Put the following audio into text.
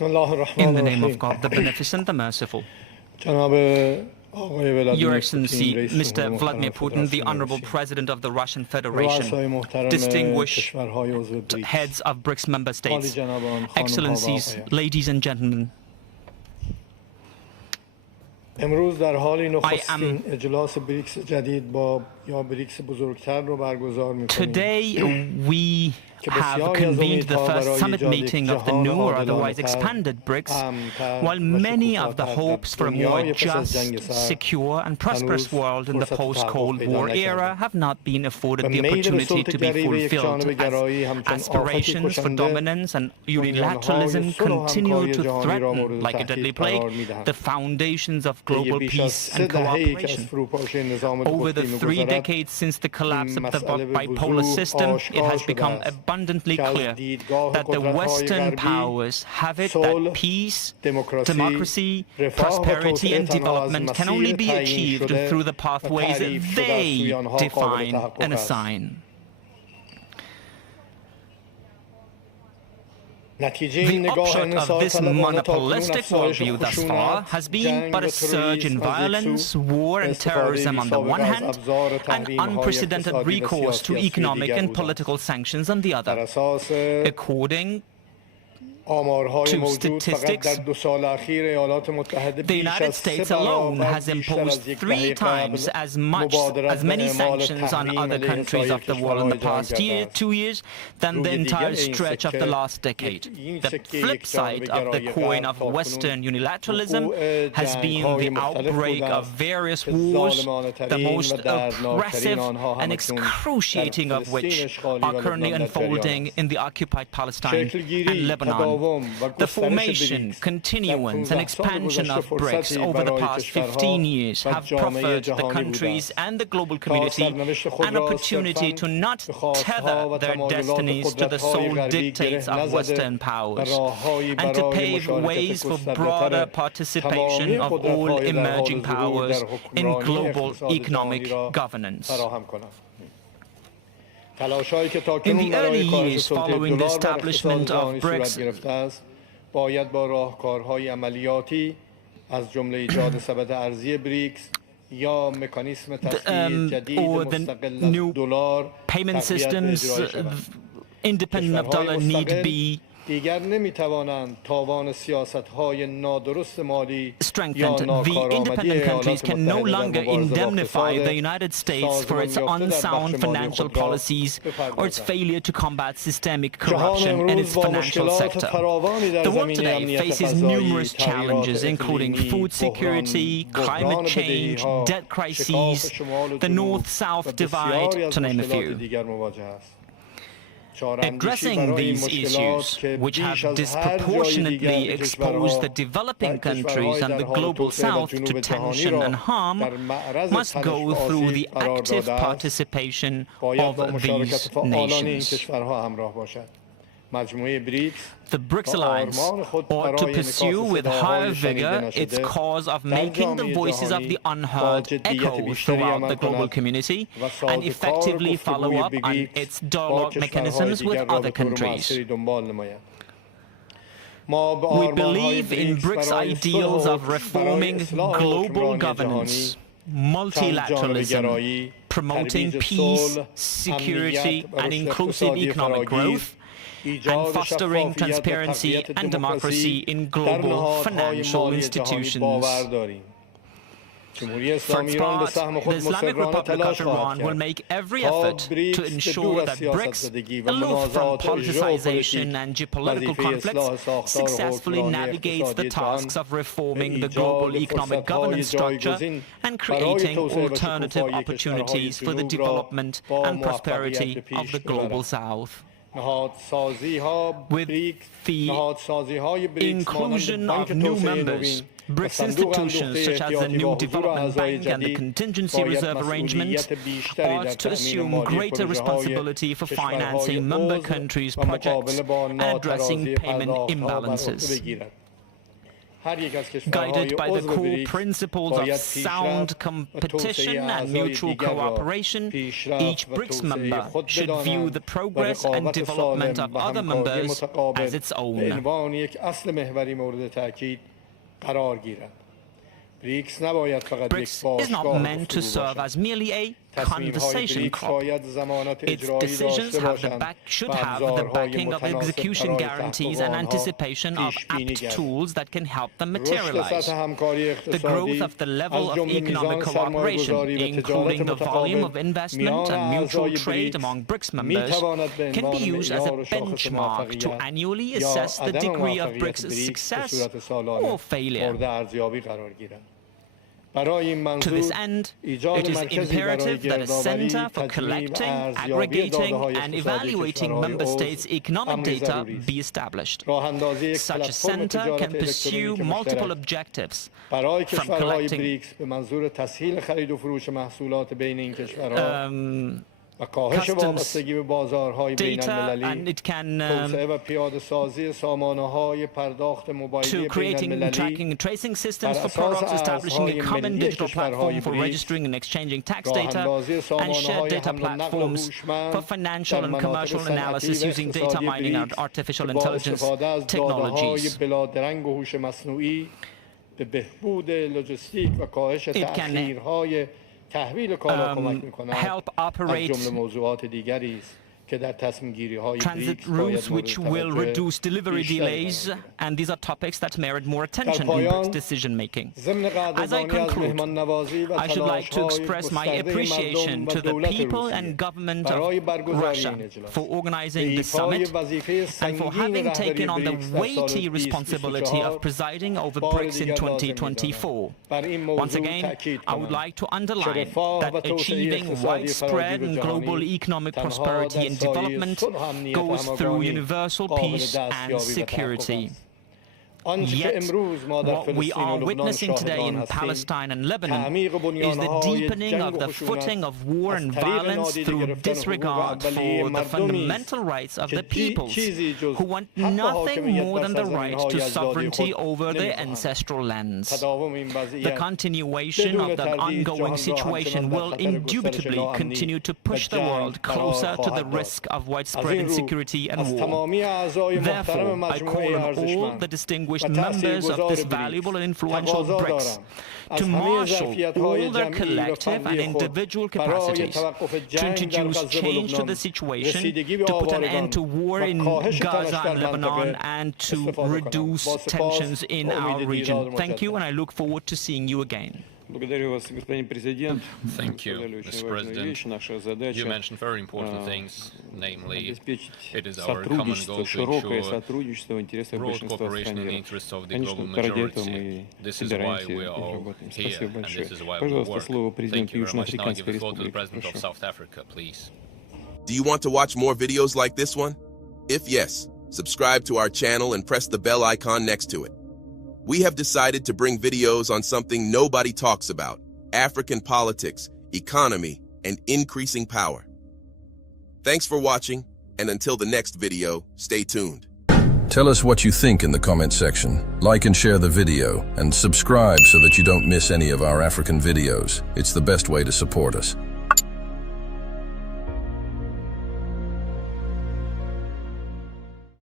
In the name of God, the Beneficent, the Merciful. Your Excellency, Mr. Vladimir Putin, the Honorable President of the Russian Federation, distinguished heads of BRICS member states, Excellencies, ladies and gentlemen, I am today we have convened the first summit meeting of the new or otherwise expanded BRICS, while many of the hopes for a more just, secure and prosperous world in the post-Cold War era have not been afforded the opportunity to be fulfilled, as aspirations for dominance and unilateralism continue to threaten, like a deadly plague, the foundations of global peace and cooperation. Over the 3 decades since the collapse of the bipolar system, it has become abundantly clear that the Western powers have it that peace, democracy, prosperity and development can only be achieved through the pathways they define and assign. The upshot of this monopolistic worldview thus far has been but a surge in violence, war and terrorism on the one hand, and unprecedented recourse to economic and political sanctions on the other. According to statistics, the United States alone has imposed 3 times as many sanctions on other countries of the world in the past 2 years than the entire stretch of the last decade. The flip side of the coin of Western unilateralism has been the outbreak of various wars, the most oppressive and excruciating of which are currently unfolding in the occupied Palestine and Lebanon. The formation, continuance and expansion of BRICS over the past 15 years have proffered the countries and the global community an opportunity to not tether their destinies to the sole dictates of Western powers, and to pave ways for broader participation of all emerging powers in global economic governance. In the early years following the establishment of BRICS, or the new payment systems independent of dollar need be strengthened. The independent countries can no longer indemnify the United States for its unsound financial policies or its failure to combat systemic corruption in its financial sector. The world today faces numerous challenges, including food security, climate change, debt crises, the North-South divide, to name a few. Addressing these issues, which have disproportionately exposed the developing countries and the global South to tension and harm, must go through the active participation of these nations. The BRICS Alliance ought to pursue with higher vigor its cause of making the voices of the unheard echo throughout the global community and effectively follow up on its dialogue mechanisms with other countries. We believe in BRICS ideals of reforming global governance, multilateralism, promoting peace, security and inclusive economic growth, and fostering transparency and democracy in global financial institutions. For its part, the Islamic Republic of Iran will make every effort to ensure that BRICS, aloof from politicization and geopolitical conflicts, successfully navigates the tasks of reforming the global economic governance structure and creating alternative opportunities for the development and prosperity of the global South. With the inclusion of new members, BRICS institutions such as the new Development Bank and the Contingency Reserve Arrangement ought to assume greater responsibility for financing member countries' projects and addressing payment imbalances. Guided by the core principles of sound competition and mutual cooperation, each BRICS member should view the progress and development of other members as its own. BRICS is not meant to serve as merely a conversation club. Its decisions should have the backing of execution guarantees and anticipation of apt tools that can help them materialize. The growth of the level of economic cooperation, including the volume of investment and mutual trade among BRICS members, can be used as a benchmark to annually assess the degree of BRICS' success or failure. To this end, it is imperative that a center for collecting, aggregating, and evaluating member states' economic data be established. Such a center can pursue multiple objectives, from collecting customs data, and it can to creating tracking and tracing systems for products, establishing a common digital platform for registering and exchanging tax data, and shared data platforms for financial and commercial analysis using data mining and artificial intelligence technologies. It can help operate transit routes which will reduce delivery delays, and these are topics that merit more attention in BRICS decision-making. As I conclude, I should like to express my appreciation to the people and government of Russia for organizing this summit and for having taken on the weighty responsibility of presiding over BRICS in 2024. Once again, I would like to underline that achieving widespread and global economic prosperity and development goes through universal peace and security. Yet, what we are witnessing today in Palestine and Lebanon is the deepening of the footing of war and violence through disregard for the fundamental rights of the peoples, who want nothing more than the right to sovereignty over their ancestral lands. The continuation of the ongoing situation will indubitably continue to push the world closer to the risk of widespread insecurity and war. Therefore, I call on all the distinguished members of this valuable and influential BRICS to marshal all their collective and individual capacities to introduce change to the situation, to put an end to war in Gaza and Lebanon, and to reduce tensions in our region. Thank you, and I look forward to seeing you again. Thank you, Mr. President. You mentioned very important things, namely, it is our common goal to ensure broad cooperation in the interests of the global majority. This is why we are all here, and this is why we work. Thank you very much. Now I give the floor to the President of South Africa, please. Do you want to watch more videos like this one? If yes, subscribe to our channel and press the bell icon next to it. We have decided to bring videos on something nobody talks about: African politics, economy, and increasing power. Thanks for watching, and until the next video, stay tuned. Tell us what you think in the comment section. Like and share the video, and subscribe so that you don't miss any of our African videos. It's the best way to support us.